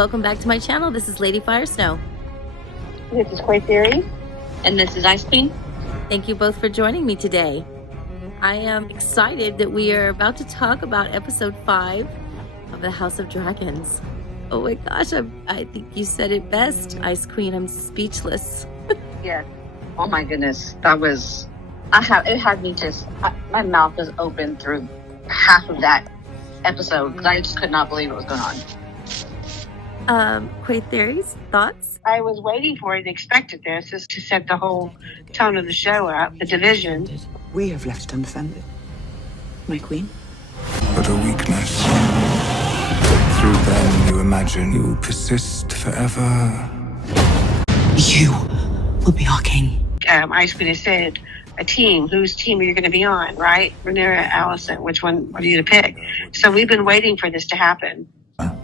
welcome back to my channel. This is Lady Firesnow. This is Quay Theory. And this is Ice Queen. Thank you both for joining me today. I am excited that we are about to talk about episode 5 of the House of Dragons. Oh my gosh, I think you said it best, Ice Queen. I'm speechless. Yes. Oh my goodness. It had me my mouth was open through half of that episode because I just could not believe what was going on. Quay Theories, thoughts? I was waiting for it and expected this is to set the whole tone of the show up, the division. We have left undefended, my queen. But a weakness. Through them you imagine you will persist forever. You will be our king. Ice Queen has said, a team. Whose team are you going to be on, right? Rhaenyra, Allison, which one are you to pick? So we've been waiting for this to happen.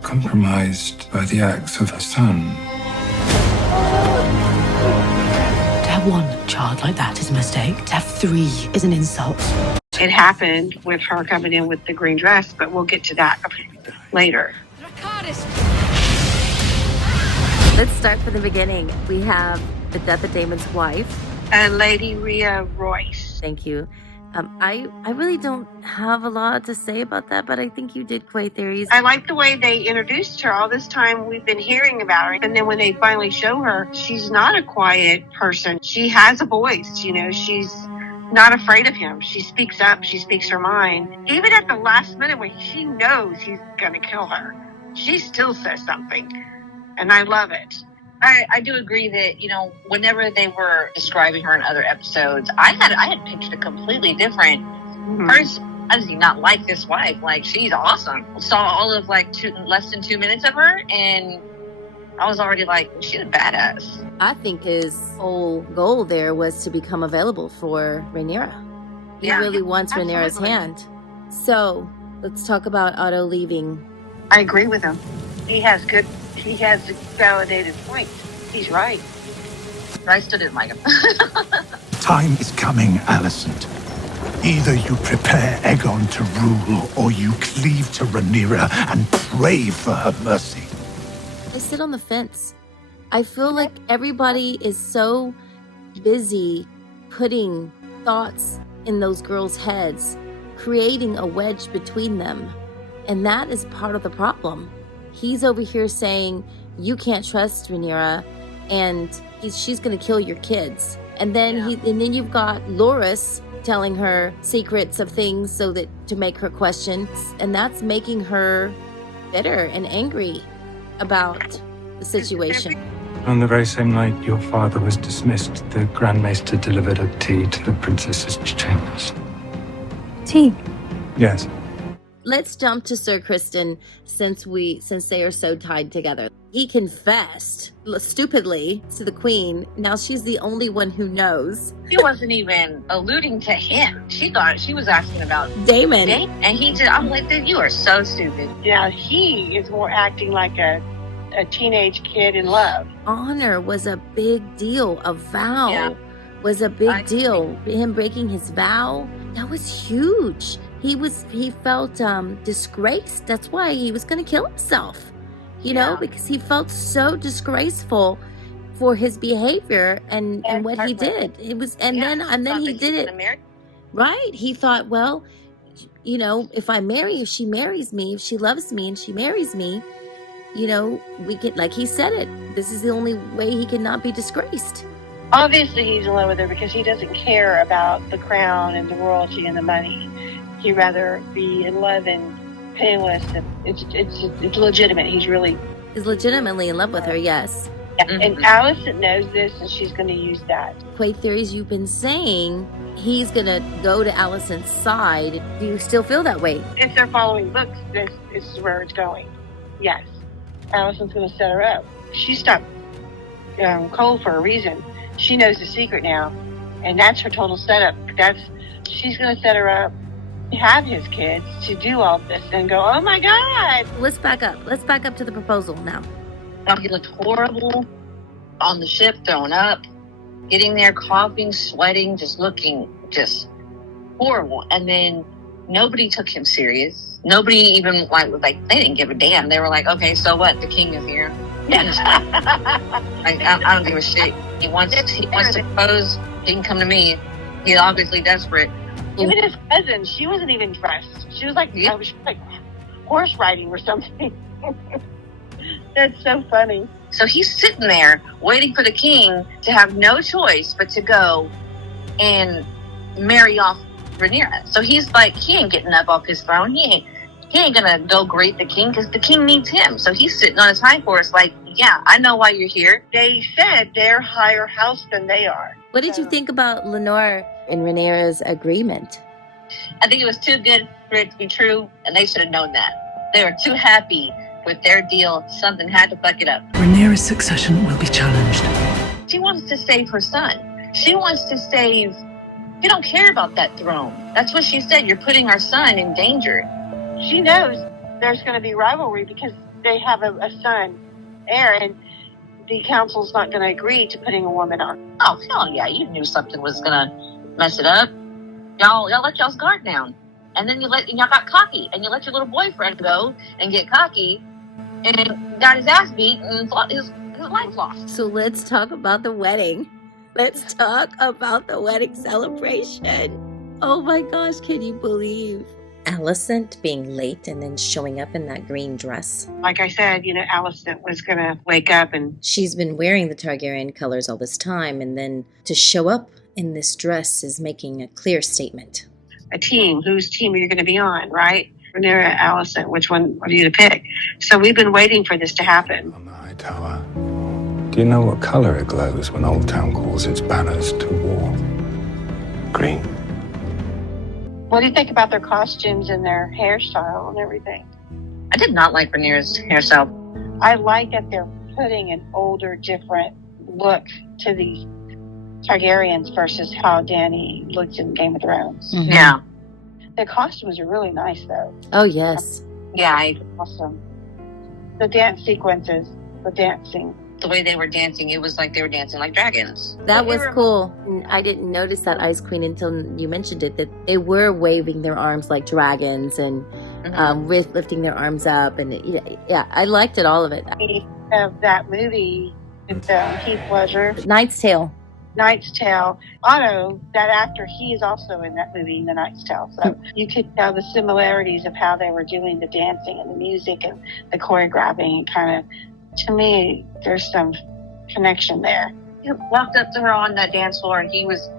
Compromised by the acts of her son. To have one child like that is a mistake. To have 3 is an insult. It happened with her coming in with the green dress, but we'll get to that later. Let's start from the beginning. We have the death of Daemon's wife. Lady Rhea Royce. Thank you. I really don't have a lot to say about that, but I think you did, Quay Theories. I like the way they introduced her. All this time we've been hearing about her. And then when they finally show her, she's not a quiet person. She has a voice, she's not afraid of him. She speaks up. She speaks her mind. Even at the last minute when she knows he's going to kill her, she still says something. And I love it. I do agree that, whenever they were describing her in other episodes, I had pictured a completely different person. I did not like this wife. Like, she's awesome. Saw all of less than 2 minutes of her, and I was already like, she's a badass. I think his whole goal there was to become available for Rhaenyra. He really wants Rhaenyra's hand. So let's talk about Otto leaving. I agree with him. He has validated points. He's right. I still didn't like him. Time is coming, Alicent. Either you prepare Aegon to rule, or you cleave to Rhaenyra and pray for her mercy. I sit on the fence. I feel like everybody is so busy putting thoughts in those girls' heads, creating a wedge between them. And that is part of the problem. He's over here saying, you can't trust Rhaenyra, and she's going to kill your kids. And then then you've got Loras telling her secrets of things to make her question, and that's making her bitter and angry about the situation. On the very same night your father was dismissed, the Grand Maester delivered a tea to the princess's chambers. Tea? Yes. Let's jump to Sir Criston since they are so tied together. He confessed stupidly to the queen. Now she's the only one who knows. She wasn't even alluding to him. She thought she was asking about Daemon. And I'm like, dude, you are so stupid. Yeah, he is more acting like a teenage kid in love. Honor was a big deal. A vow was a big deal. Him breaking his vow, that was huge. He felt disgraced. That's why he was going to kill himself, because he felt so disgraceful for his behavior and what he did. It was, and then he did it. Right. He thought, well, if she marries me, if she loves me and she marries me, we get, like he said it, this is the only way he cannot be disgraced. Obviously he's in love with her because he doesn't care about the crown and the royalty and the money. He'd rather be in love and penniless. It's legitimate. He's legitimately in love with her, yes. Yeah. And Alicent knows this, and she's going to use that. Quay Theories, you've been saying he's going to go to Alicent's side. Do you still feel that way? If they're following books, this is where it's going. Yes. Alicent's going to set her up. She stopped cold for a reason. She knows the secret now, and that's her total setup. She's going to set her up, have his kids, to do all this and go, oh my God. Let's back up to the proposal now. He looked horrible on the ship, thrown up, getting there, coughing, sweating, just looking horrible. And then Nobody took him serious. Nobody even like they didn't give a damn. They were like, okay, so what? The king is here. I don't give a shit. He wants to pose. He can come to me. He's obviously desperate. Even his cousin, she wasn't even dressed. She was like, she was like horse riding or something. That's so funny. So he's sitting there waiting for the king to have no choice but to go and marry off Rhaenyra. So he's like, he ain't getting up off his throne. He ain't gonna go greet the king because the king needs him. So he's sitting on his hind horse like, yeah, I know why you're here. They said they're higher house than they are. What did you think about Lenore and Rhaenyra's agreement? I think it was too good for it to be true, and they should have known that. They were too happy with their deal. Something had to fuck it up. Rhaenyra's succession will be challenged. She wants to save her son. She wants to save... You don't care about that throne. That's what she said. You're putting our son in danger. She knows there's going to be rivalry because they have a son, heir, and the council's not going to agree to putting a woman on. Oh, hell yeah. You knew something was going to mess it up. Y'all let y'all's guard down. And then y'all got cocky. And you let your little boyfriend go and get cocky and got his ass beat and his life lost. So let's talk about the wedding. Let's talk about the wedding celebration. Oh my gosh, can you believe Alicent being late and then showing up in that green dress? Like I said, Alicent was going to wake up and... She's been wearing the Targaryen colors all this time, and then to show up in this dress is making a clear statement. A team. Whose team are you going to be on, right? Rhaenyra, Alicent, which one are you to pick? So we've been waiting for this to happen. On the high tower, do you know what color it glows when Old Town calls its banners to war? Green. What do you think about their costumes and their hairstyle and everything? I did not like Rhaenyra's hairstyle. I like that they're putting an older, different look to these Targaryens versus how Dany looked in Game of Thrones. Mm-hmm. Yeah. The costumes are really nice, though. Oh, yes. Yeah, Awesome. The dance sequences, the dancing. the way they were dancing, it was like they were dancing like dragons. That was cool. I didn't notice that, Ice Queen, until you mentioned it, that they were waving their arms like dragons and lifting their arms up. And yeah, I liked it, all of it. Of that movie with Heath Ledger, Knight's Tale. Knight's Tale. Otto, that actor, he is also in that movie, The Knight's Tale. So you could tell the similarities of how they were doing the dancing and the music and the choreographing. And kind of, to me, there's some connection there. He walked up to her on that dance floor and he was,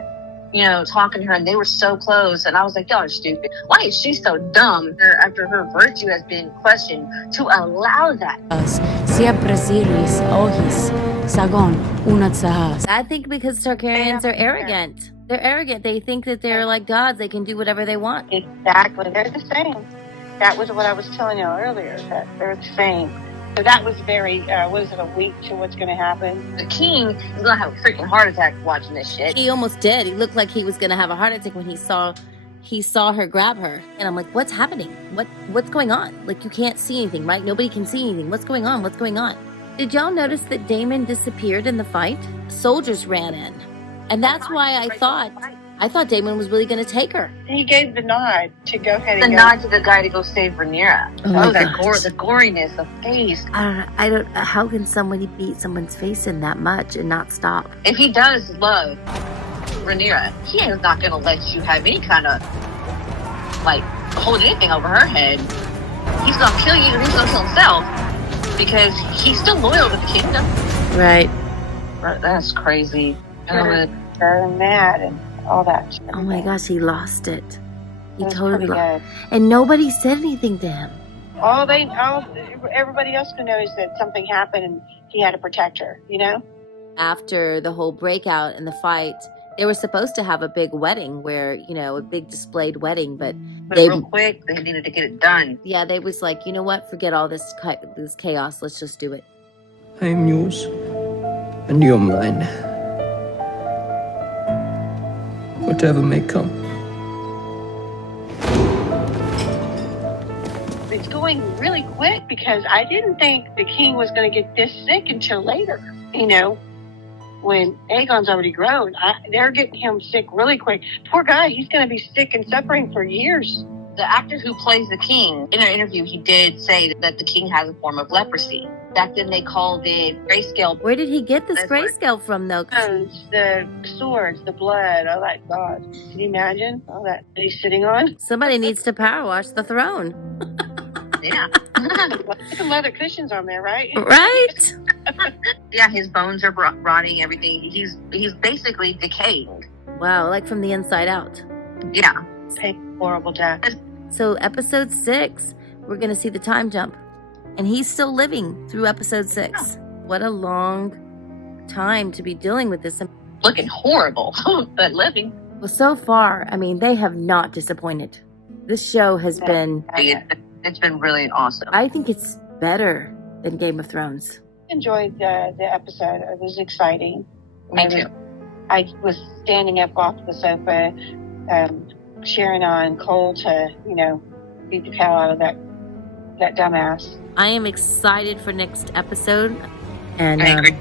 talking to her, and they were so close. And I was like, y'all are stupid. Why is she so dumb after her virtue has been questioned to allow that? I think because Targaryens are arrogant. They're arrogant. They think that they're like gods. They can do whatever they want. Exactly. They're the same. That was what I was telling you earlier, that they're the same. So that was very, a week to what's going to happen? The king is going to have a freaking heart attack watching this shit. He almost did. He looked like he was going to have a heart attack when he saw her grab her. And I'm like, what's happening? What's going on? Like, you can't see anything, right? Nobody can see anything. What's going on? What's going on? Did y'all notice that Daemon disappeared in the fight? Soldiers ran in. And that's why I thought Daemon was really going to take her. He gave the nod to go ahead The nod to the guy to go save Rhaenyra. Oh, the goriness, the face. I don't. How can somebody beat someone's face in that much and not stop? If he does love Rhaenyra, he is not going to let you have any kind of, hold anything over her head. He's going to kill you and he's going to kill himself because he's still loyal to the kingdom. Right. That's crazy. Very mad and all that. Oh my gosh, he lost it. He totally pretty lost. And nobody said anything to him. Everybody else knows that something happened and he had to protect her, After the whole breakout and the fight, they were supposed to have a big wedding where, a big displayed wedding, but real quick, they needed to get it done. Yeah, they was like, you know what? Forget all this chaos. Let's just do it. I am yours, and you're mine. Whatever may come. It's going really quick because I didn't think the king was going to get this sick until later. When Aegon's already grown, they're getting him sick really quick. Poor guy, he's going to be sick and suffering for years. The actor who plays the king, in an interview, he did say that the king has a form of leprosy. Back then, they called it grayscale. Where did he get this grayscale from, though? The swords, the blood. Oh, my God. Can you imagine all that he's sitting on? Somebody needs to power wash the throne. Yeah. Put some leather cushions on there, right? Right? Yeah, his bones are rotting, everything. He's basically decaying. Wow, like from the inside out. Yeah. Horrible death. So episode 6, we're going to see the time jump. And he's still living through episode 6. What a long time to be dealing with this. Looking horrible, but living. Well, so far, I mean, they have not disappointed. This show has been... It's been really awesome. I think it's better than Game of Thrones. Enjoyed the episode. It was exciting. Me too. I was standing up off the sofa, cheering on Cole to, beat the hell out of that dumbass. I am excited for next episode. And I agree.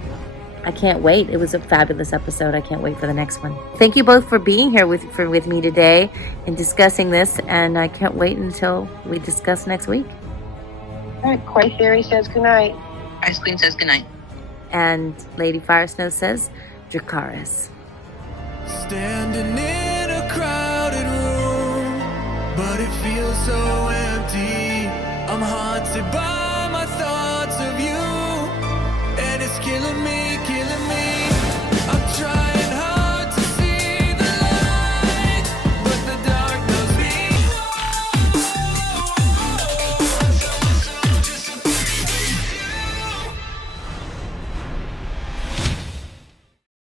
I can't wait. It was a fabulous episode. I can't wait for the next one. Thank you both for being here with me today and discussing this. And I can't wait until we discuss next week. All right, Quay Theory says goodnight. Ice Queen says goodnight. And Lady Firesnow says Dracarys. Standing in a crowded room, but it feels so empty. I'm haunted by my thoughts of you, and it's killing me.